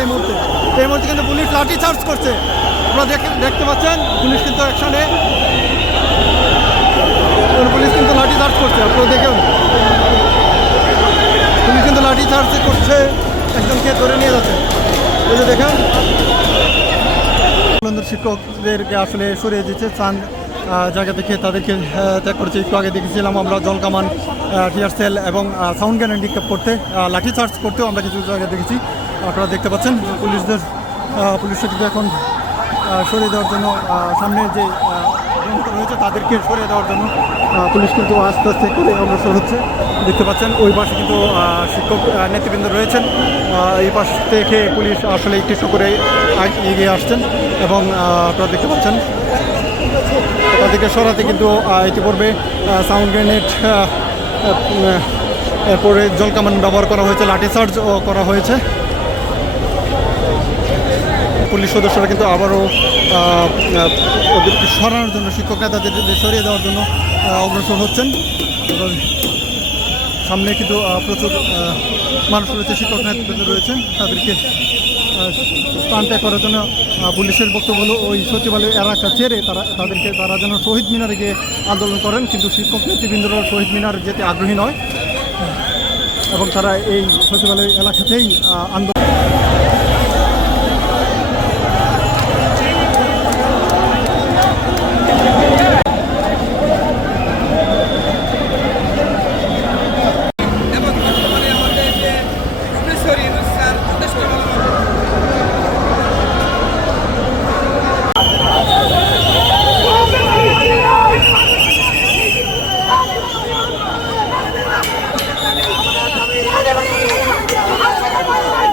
এই মুহূর্তে। এই মুহূর্তে কিন্তু পুলিশ লাঠি চার্জ করছে। আপনারা দেখ- দেখতে পাচ্ছেন, পুলিশ কিন্তু অ্যাকশনে পুলিশ কিন্তু লাঠি চার্জ করছে, আপনারা দেখুন। পুলিশ কিন্তু লাঠি চার্জ করছে, একজনকে ধরে নিয়ে যাচ্ছে। এই যে দেখেন। শিক্ষকদেরকে আসলে সরিয়ে দিচ্ছে, চান জায়গা থেকে তাদেরকে ত্যাগ করেছে। একটু আগে দেখেছিলাম আমরা জলকামান টিয়ার সেল এবং সাউন্ড নিক্ষেপ করতে লাঠি চার্জ করতেও আমরা কিছু জায়গায় দেখেছি। আপনারা দেখতে পাচ্ছেন, পুলিশদের পুলিশকে কিন্তু এখন সরিয়ে দেওয়ার জন্য সামনে যে রয়েছে তাদেরকে সরিয়ে দেওয়ার জন্য পুলিশ কিন্তু আস্তে আস্তে করে অগ্রসর হচ্ছে। দেখতে পাচ্ছেন, ওই পাশে কিন্তু শিক্ষক নেতৃবৃন্দ রয়েছেন। এই পাশ থেকে পুলিশ আসলে একটু একটু করে এগিয়ে আসছেন এবং আপনারা দেখতে পাচ্ছেন, তাদেরকে সরাতে কিন্তু ইতিপূর্বে সাউন্ড গ্রেনেড এরপরে জলকামান ব্যবহার করা হয়েছে, লাঠিচার্জও করা হয়েছে। পুলিশ সদস্যরা কিন্তু আবারও সরানোর জন্য শিক্ষক নেতাদের সরিয়ে দেওয়ার জন্য অগ্রসর হচ্ছেন। সামনে কিন্তু প্রচুর মানুষ রয়েছে শিক্ষক নেতৃত্ব রয়েছেন। তাদেরকে স্থান ত্যাগ করার জন্য পুলিশের বক্তব্য ওই সচিবালয় এলাকা ছেড়ে তারা, তাদেরকে তারা যেন শহীদ মিনারে গিয়ে আন্দোলন করেন, কিন্তু শিক্ষক নেতৃবৃন্দরা শহীদ মিনার যেতে আগ্রহী নয়। এবং তারা এই সচিবালয় এলাকাতেই আন্দোলন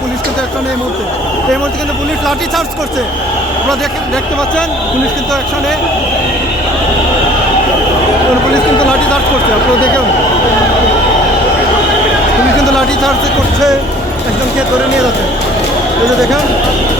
পুলিশ কিন্তু অ্যাকশনে এই মুহূর্তে এই মধ্যে কিন্তু পুলিশ লাঠি চার্জ করছে। আপনারা দেখ- দেখতে পাচ্ছেন, পুলিশ কিন্তু অ্যাকশনে পুলিশ কিন্তু লাঠি চার্জ করছে, আপনারা দেখেন। পুলিশ কিন্তু লাঠি চার্জ করছে, একজনকে ধরে নিয়ে যাচ্ছে। এই যে দেখেন